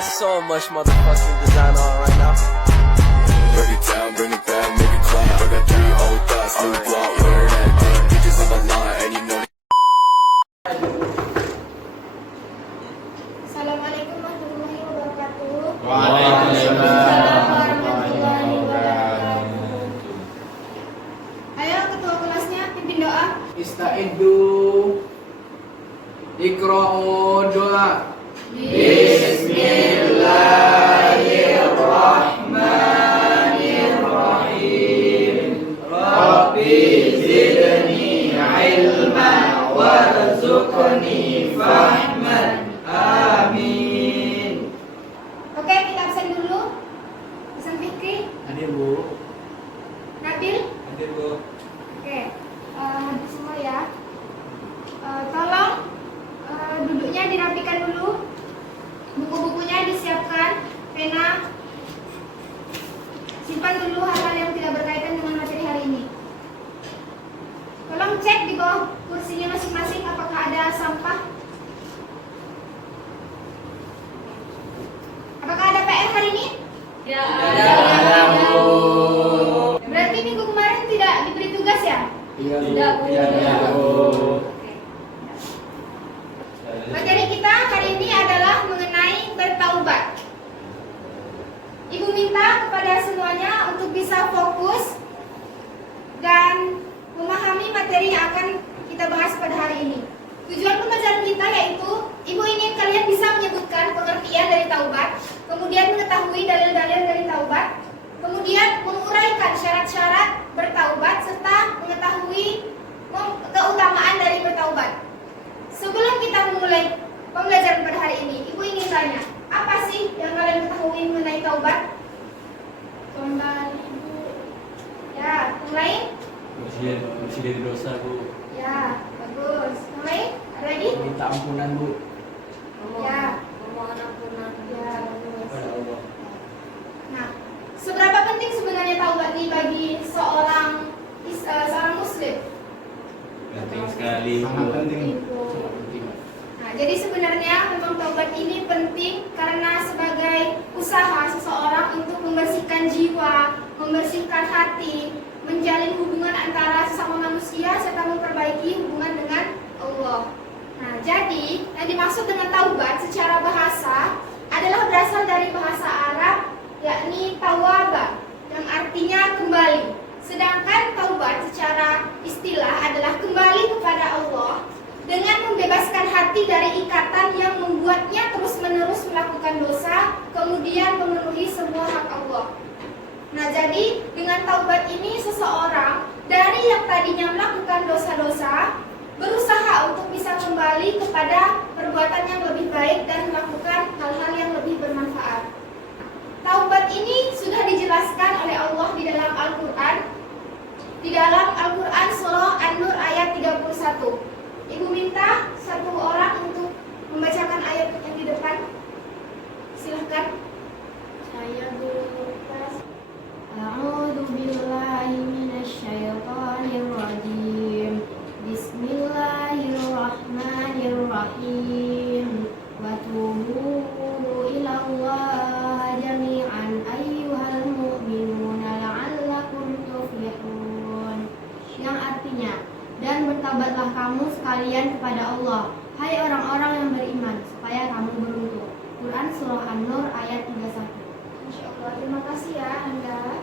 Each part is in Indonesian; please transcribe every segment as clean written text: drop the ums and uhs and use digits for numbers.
got so much motherfucking design on right now. Break it down, bring it back, make it clap. I got 3 old thoughts, new block, where that dick. Bitches on the line, and you know. Assalamualaikum warahmatullahi wabarakatuh. Waalaikumsalam warahmatullahi wabarakatuh. Ayo ketua kelasnya pimpin doa. Istaidu Iqra'u doa. Bismillahirrahmanirrahim. Rabbi zidni ilma warzuqni fahman. Amin. Oke, kita absen dulu. Absen Fikri, Hadir Bu. Nabil. Hadir Bu. Oke, hadir semua ya. Tolong duduknya dirapikan dulu. Buku-bukunya disiapkan, pena. Simpan dulu hal-hal yang tidak berkaitan dengan materi hari ini. Tolong cek di bawah kursinya masing-masing apakah ada sampah. Apakah ada PR hari ini? Ya, ada Bu. Berarti minggu kemarin tidak diberi tugas ya? Iya Bu. Tidak, Bu. Iya Bu. Oke. Materi kita hari ini adalah mengenai bertaubat. Ibu minta kepada semuanya untuk bisa fokus dan memahami materi yang akan kita bahas pada hari ini. Tujuan pembelajaran kita yaitu Ibu ingin kalian bisa menyebutkan pengertian dari taubat, kemudian mengetahui dalil-dalil dari taubat, kemudian menguraikan syarat-syarat bertaubat serta mengetahui keutamaan dari bertaubat. Sebelum kita memulai pembelajaran pada hari ini, Ibu ingin tanya, apa sih yang kalian ketahui mengenai taubat? Kembali Bu. Ya, yang lain? Bersih dari dosa Bu. Ya, bagus. Yang lain? Ada lagi? Minta ampunan Bu. Ya, memohon ampunan. Ya, bagus. Kepada Allah. Nah, seberapa penting sebenarnya taubat ini bagi seorang muslim? Penting sekali. Sangat penting. Nah, jadi sebenarnya memang taubat ini penting karena sebagai usaha seseorang untuk membersihkan jiwa, membersihkan hati, menjalin hubungan antara sesama manusia serta memperbaiki hubungan dengan Allah. Nah, jadi yang dimaksud dengan taubat secara bahasa adalah berasal dari bahasa Arab, yakni tawaba, yang artinya kembali. Sedangkan taubat secara istilah adalah kembali kepada Allah dengan membebaskan hati dari ikatan yang membuatnya terus-menerus melakukan dosa, kemudian memenuhi semua hak Allah. Nah, jadi dengan taubat ini seseorang dari yang tadinya melakukan dosa-dosa berusaha untuk bisa kembali kepada perbuatan yang lebih baik dan melakukan hal-hal yang lebih bermanfaat. Taubat ini sudah dijelaskan oleh Allah di dalam Al-Quran. Di dalam Al-Quran surah An-Nur ayat 31. Ibu minta satu orang untuk membacakan ayat yang di depan. Silahkan. Saya dulu. A'udzu billahi minasyaitonir rajim. Bismillahirrahmanirrahim. Wa tubu ilallah jami'an ayyuhal mu'minuna la'allakum tuflihun. Yang artinya, dan bertaubatlah kamu sekalian kepada Allah, hai orang-orang yang beriman, supaya kamu beruntung. Quran surah An-Nur ayat 31. Masya Allah, terima kasih ya Anda.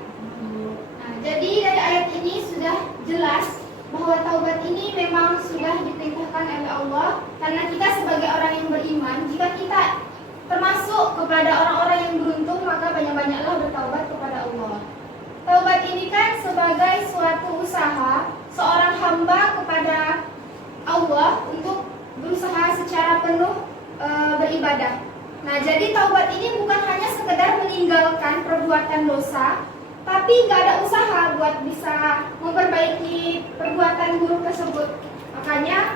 Nah, jadi dari ayat ini sudah jelas bahwa taubat ini memang sudah diperintahkan oleh Allah, karena kita sebagai orang yang beriman, jika kita termasuk kepada orang-orang yang beruntung, maka banyak-banyaklah bertaubat kepada Allah. Taubat ini kan sebagai suatu usaha seorang hamba kepada Allah untuk berusaha secara penuh beribadah. Nah, jadi taubat ini bukan hanya sekedar meninggalkan perbuatan dosa, tapi nggak ada usaha buat bisa memperbaiki perbuatan buruk tersebut. Makanya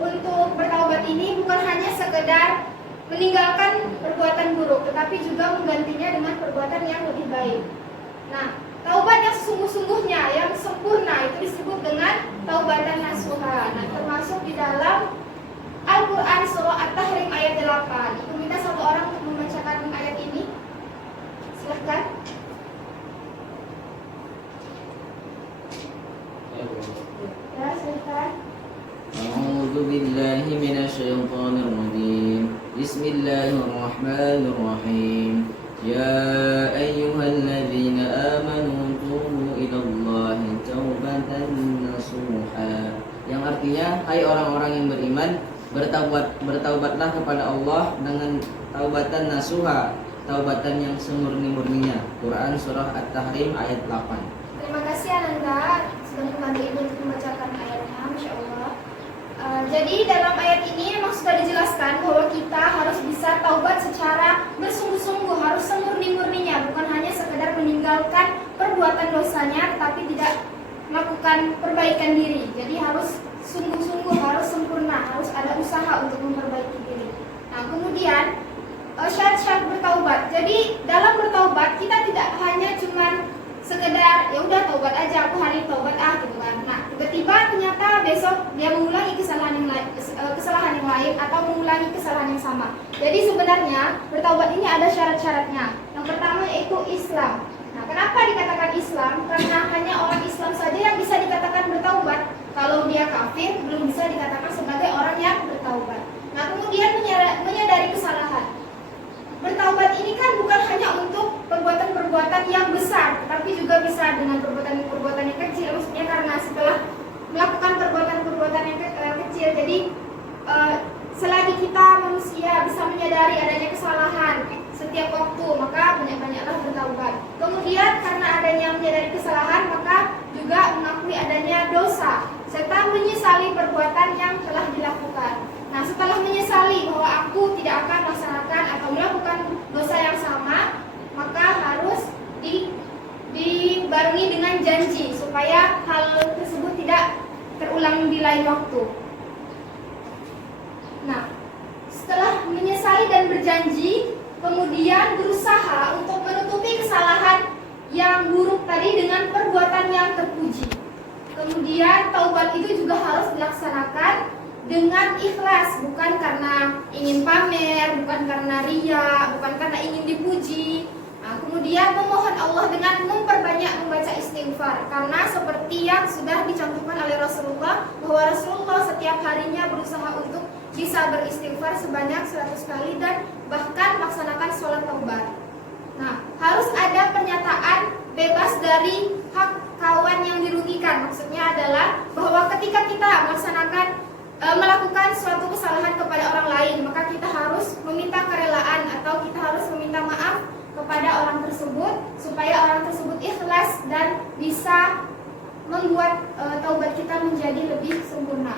untuk bertaubat ini bukan hanya sekedar meninggalkan perbuatan buruk, tetapi juga menggantinya dengan perbuatan yang lebih baik. Nah, taubat yang sesungguh-sungguhnya, yang sempurna itu disebut dengan taubatan nasuha. Nah, termasuk di dalam Al-Quran surah At-Tahrim ayat 8. Itu minta satu orang أعوذ بالله من الشيطان الرجيم بسم الله الرحمن الرحيم يا أيها الذين آمنوا توبوا إلى الله توبة نصوحا, yang artinya hai orang-orang yang beriman, bertaubatlah kepada Allah dengan taubatan nasuha, taubatan yang semurni-murninya. Quran surah At-Tahrim ayat 8. Terima kasih Ananda sudah membantu Ibu untuk membacakan ayatnya, Masya Allah. Jadi dalam ayat ini memang sudah dijelaskan bahwa kita harus bisa taubat secara bersungguh-sungguh, harus semurni-murninya, bukan hanya sekedar meninggalkan perbuatan dosanya tapi tidak melakukan perbaikan diri. Jadi harus sungguh-sungguh, harus sempurna, harus ada usaha untuk memperbaiki diri. Nah, kemudian syarat-syarat bertaubat. Jadi dalam bertaubat kita tidak hanya cuman sekedar ya udah taubat aja, aku hari ini taubat gitu kan. Nah, tiba-tiba ternyata besok dia mengulangi kesalahan yang lain atau mengulangi kesalahan yang sama. Jadi sebenarnya bertaubat ini ada syarat-syaratnya. Yang pertama yaitu Islam. Nah, kenapa dikatakan Islam? Karena hanya orang Islam saja yang bisa dikatakan bertaubat. Kalau dia kafir belum bisa dikatakan sebagai orang yang bertaubat. Nah, kemudian menyadari kesalahan. Bertaubat ini kan bukan hanya untuk perbuatan-perbuatan yang besar, tapi juga bisa dengan perbuatan-perbuatan yang kecil. Maksudnya karena setelah melakukan perbuatan-perbuatan yang kecil, jadi selagi kita manusia bisa menyadari adanya kesalahan setiap waktu, maka banyak-banyaklah bertaubat. Kemudian karena adanya menyadari kesalahan, maka juga mengakui adanya dosa serta menyesali perbuatan yang telah dilakukan. Nah, setelah menyesali bahwa aku tidak akan melaksanakan atau melakukan dosa yang sama, maka harus dibarengi dengan janji supaya hal tersebut tidak terulang di lain waktu. Nah, setelah menyesali dan berjanji, kemudian berusaha untuk menutupi kesalahan yang buruk tadi dengan perbuatan yang terpuji. Kemudian taubat itu juga harus dilaksanakan dengan ikhlas, bukan karena ingin pamer, bukan karena ria, bukan karena ingin dipuji. Nah, kemudian memohon Allah dengan memperbanyak membaca istighfar, karena seperti yang sudah dicontohkan oleh Rasulullah, bahwa Rasulullah setiap harinya berusaha untuk bisa beristighfar sebanyak 100 kali dan bahkan melaksanakan sholat taubat. Nah, harus ada pernyataan bebas dari hak kawan yang dirugikan. Maksudnya adalah bahwa ketika kita melakukan suatu kesalahan kepada orang lain, maka kita harus meminta kerelaan atau kita harus meminta maaf kepada orang tersebut supaya orang tersebut ikhlas dan bisa membuat taubat kita menjadi lebih sempurna.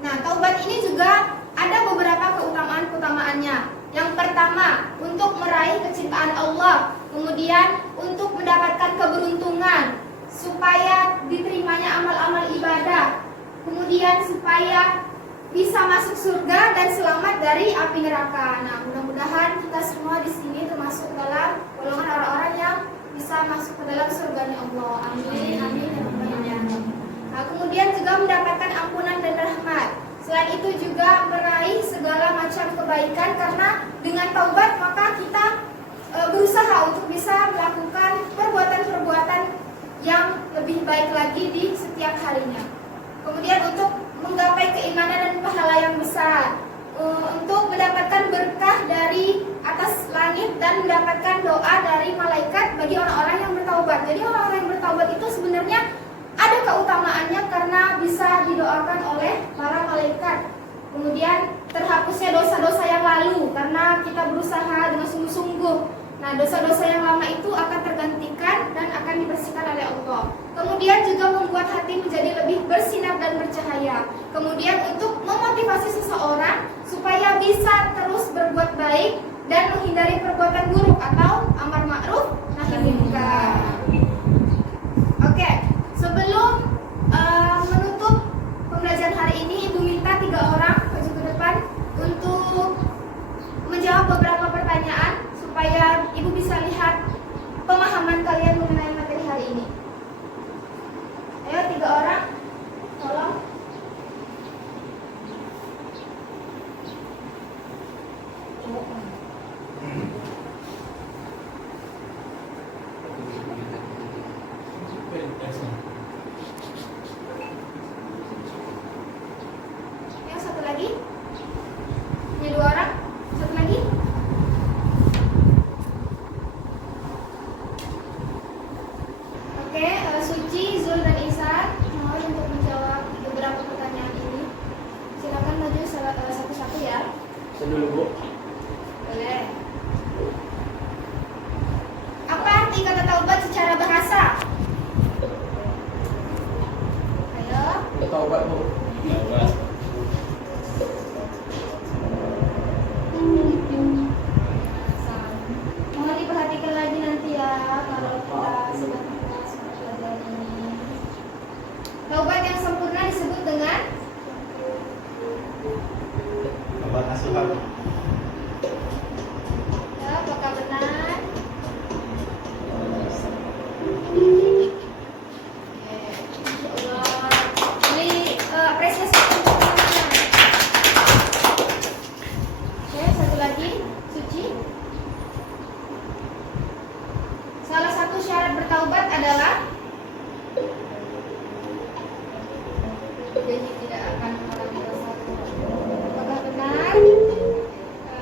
Nah, taubat ini juga ada beberapa keutamaannya. Yang pertama, untuk meraih kecintaan Allah, kemudian untuk mendapatkan keberuntungan supaya diterimanya amal-amal ibadah, kemudian supaya bisa masuk surga dan selamat dari api neraka. Nah, mudah-mudahan kita semua di sini termasuk dalam golongan orang-orang yang bisa masuk ke dalam surganya Allah. Amin, amin, amin. Nah, kemudian juga mendapatkan ampunan dan rahmat. Selain itu juga meraih segala macam kebaikan, karena dengan taubat maka kita berusaha untuk bisa melakukan perbuatan-perbuatan yang lebih baik lagi di setiap harinya. Kemudian untuk menggapai keimanan dan pahala yang besar, untuk mendapatkan berkah dari atas langit dan mendapatkan doa dari malaikat bagi orang-orang yang bertaubat. Jadi orang-orang yang bertaubat itu sebenarnya ada keutamaannya karena bisa didoakan oleh para malaikat. Kemudian terhapusnya dosa-dosa yang lalu karena kita berusaha dengan sungguh-sungguh. Nah, dosa-dosa yang lama itu akan tergantikan dan akan dibersihkan oleh Allah. Kemudian juga membuat hati menjadi lebih bersinar dan bercahaya. Kemudian untuk memotivasi seseorang supaya bisa terus berbuat baik dan menghindari perbuatan buruk atau amar ma'ruf nahi munkar. Oke, sebelum menutup pembelajaran hari ini, Ibu minta 3 orang maju ke depan untuk menjawab beberapa pertanyaan supaya Ibu bisa lihat pemahaman kalian mengenai materi hari ini. Ayo 3 orang, tolong. bertaubat bu. Taubat. Mohon diperhatikan lagi nanti ya kalau kita sedang membahas pelajaran ini. Taubat yang sempurna disebut dengan Taubat nasuha. ya, apakah benar? Ini apresiasi untuk teman-teman. Oke, satu lagi, Suci. Salah satu syarat bertaubat adalah janji tidak akan mengulangi dosa. Apakah benar?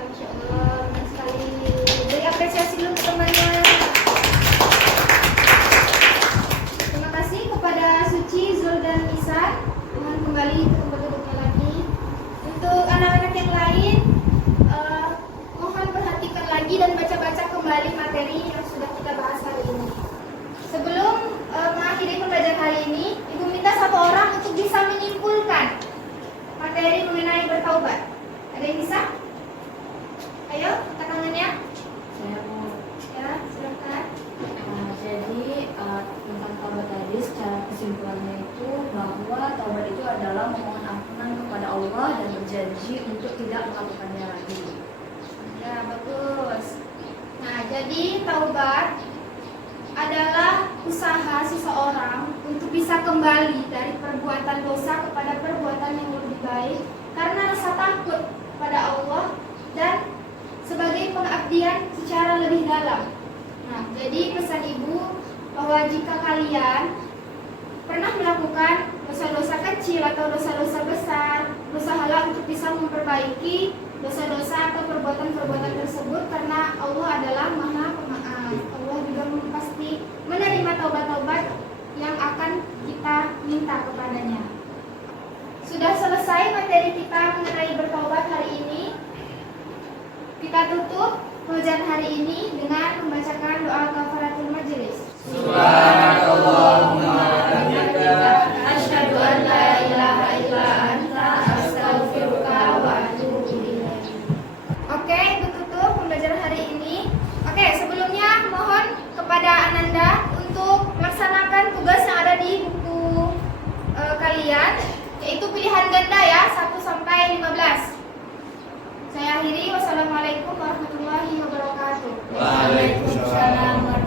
Insya Allah, benar sekali. Beri apresiasi dulu ke temannya. Terima kasih kepada Suci, Zul, dan Isa. Mohon kembali ke tempat duduknya lagi. Untuk anak-anak yang lain, mohon perhatikan lagi dan baca-baca kembali materi yang sudah kita bahas hari ini. Sebelum mengakhiri pembelajaran hari ini, Ibu minta satu orang untuk bisa menyimpulkan materi mengenai bertaubat. Ada yang bisa? Ayo, angkat tangannya. Saya mau Ya, silakan. jadi tentang taubat tadi secara kesimpulannya itu bahwa taubat itu adalah memohon ampunan kepada Allah dan berjanji untuk tidak melakukannya lagi. Ya, bagus. Nah, jadi taubat adalah usaha seseorang untuk bisa kembali dari perbuatan dosa kepada perbuatan yang lebih baik karena rasa takut pada Allah dan sebagai pengabdian secara lebih dalam. Nah, jadi pesan Ibu bahwa jika kalian pernah melakukan dosa-dosa kecil atau dosa-dosa besar, berusahalah untuk bisa memperbaiki dosa-dosa atau perbuatan-perbuatan tersebut karena Allah adalah Maha Pemaaf. Allah juga pasti menerima taubat-taubat yang akan kita minta kepadanya. Sudah selesai materi kita mengenai bertaubat hari ini. Kita tutup pelajaran hari ini dengan membacakan doa kafaratul majelis. Subhanallahumma wa bihamdika. Asyhadu an la ilaha illa anta astaghfiruka wa atubu ilaik. Oke, itu tutup pembelajaran hari ini. Oke, sebelumnya mohon kepada Ananda untuk melaksanakan tugas yang ada di buku kalian, yaitu pilihan ganda ya, 1 sampai 15. Saya akhiri, wassalamualaikum warahmatullahi wabarakatuh. Waalaikumsalam.